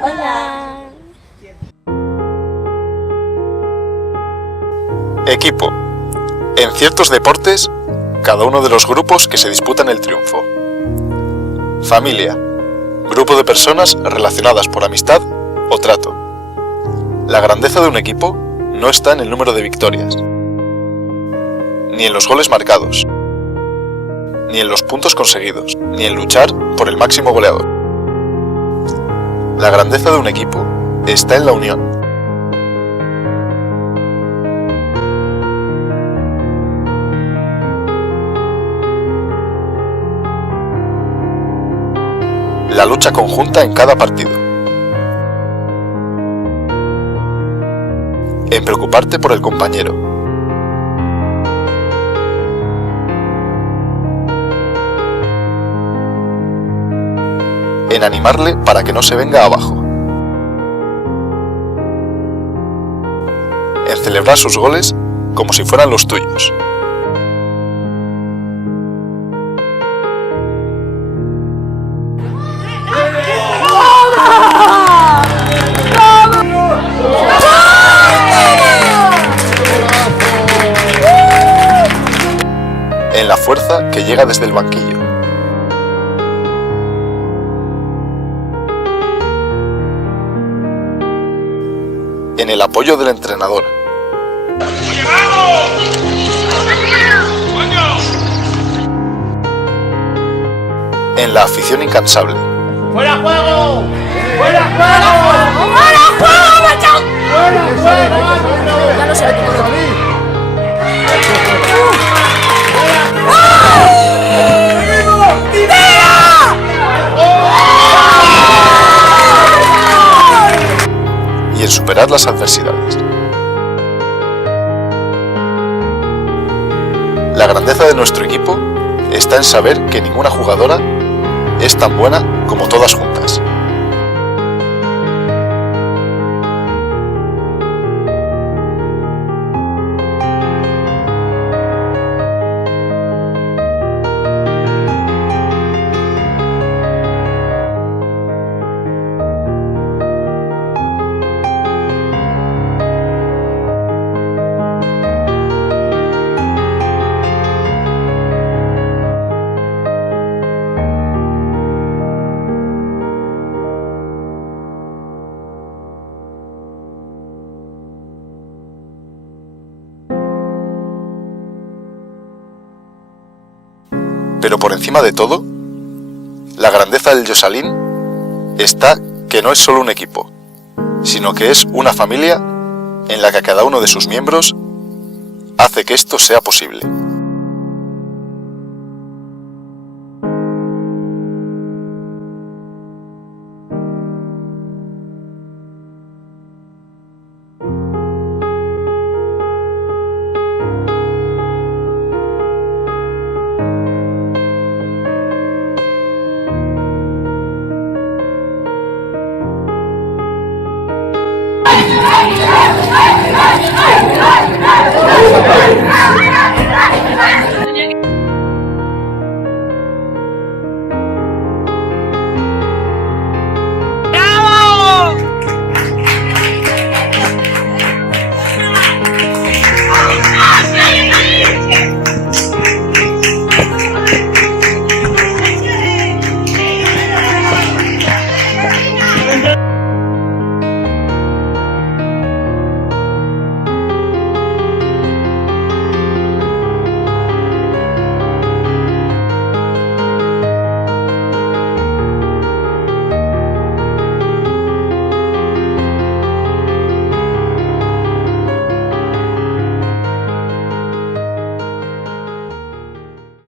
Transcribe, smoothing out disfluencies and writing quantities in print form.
Hola. Equipo. En ciertos deportes, cada uno de los grupos que se disputan el triunfo. Familia. Grupo de personas relacionadas por amistad o trato. La grandeza de un equipo no está en el número de victorias, ni en los goles marcados, ni en los puntos conseguidos, ni en luchar por el máximo goleador. La grandeza de un equipo está en la unión. La lucha conjunta en cada partido. En preocuparte por el compañero. En animarle para que no se venga abajo. En celebrar sus goles como si fueran los tuyos. En la fuerza que llega desde el banquillo. En el apoyo del entrenador. En la afición incansable. ¡Fuera juego! ¡Fuera juego! ¡Fuera juego, macho! ¡Fuera juego! Ya no sé lo que tengo. Y en superar las adversidades. La grandeza de nuestro equipo está en saber que ninguna jugadora es tan buena como todas juntas. Pero por encima de todo, la grandeza del Josalín está que no es solo un equipo, sino que es una familia en la que cada uno de sus miembros hace que esto sea posible. ¡Ay, ay, ay, ay, ay, ay!